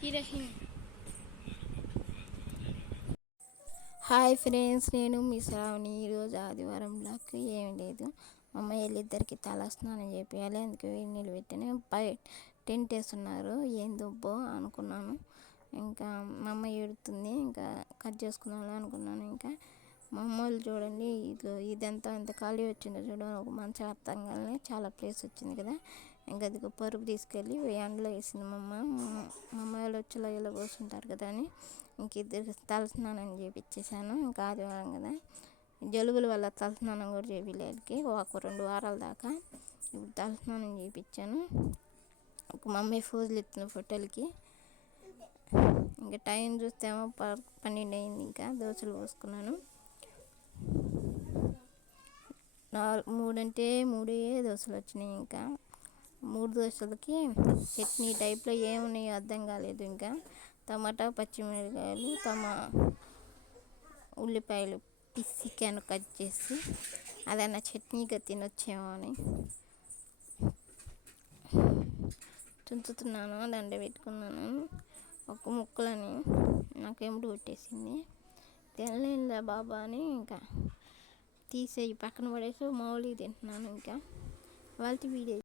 Heroine. Hi friends, నేను మీ శ్రావణి. ఈరోజు ఆదివారం బ్లాగ్ ఏం లేదు. మా అమ్మ వీళ్ళిద్దరికి తలస్నానం చేయాలి, అందుకే వేడి నీళ్ళు పెట్టాను. టెంట్ వేస్తున్నారు, ఏం దుబ్బో అనుకున్నాను. ఇంకా మా అమ్మ ఏడుతుంది, ఇంకా కట్ చేసుకుందాం అనుకున్నాను. ఇంకా మా అమ్మ వాళ్ళు చూడండి, ఇదంతా ఎంత ఖాళీ వచ్చిందో చూడండి. ఒక మంచం అత్తంగానే చాలా ప్లేస్ వచ్చింది కదా. ఇంకా అది పరుపు తీసుకెళ్ళి ఎండలో వేసింది మా అమ్మ. మా అమ్మ వాళ్ళు వచ్చి ఇలా కూర్చుంటారు కదా అని ఇంక ఇద్దరికి తలస్నానం చేయించేసాను. ఇంకా ఆదివారం కదా, జలుబుల వల్ల తలస్నానం కూడా చేయించలేదుకి ఒక 2 వారాల దాకా. ఇప్పుడు తలస్నానం చేయించాను. మా అమ్మాయి ఫోజులు ఎత్తిన ఫోటోలకి. ఇంకా టైం చూస్తేమో 12 అయింది. ఇంకా దోశలు పోసుకున్నాను. 3 అంటే 3 దోశలు వచ్చినాయి. ఇంకా 3 దోశలకి చట్నీ టైప్లో ఏమున్నాయో అర్థం కాలేదు. ఇంకా టమాటా, పచ్చిమిరపకాయలు, ఉల్లిపాయలు పిసికాను కట్ చేసి, అదన్నా చట్నీగా తినొచ్చేమో అని తుంచుతున్నాను. దండ పెట్టుకున్నాను. ఒక ముక్కలని నాకు ఎముడు కొట్టేసింది. తినలేనురా బాబా అని ఇంకా తీసేయి పక్కన పడేసి మౌలి తింటున్నాను. ఇంకా వాళ్ళ వీడియో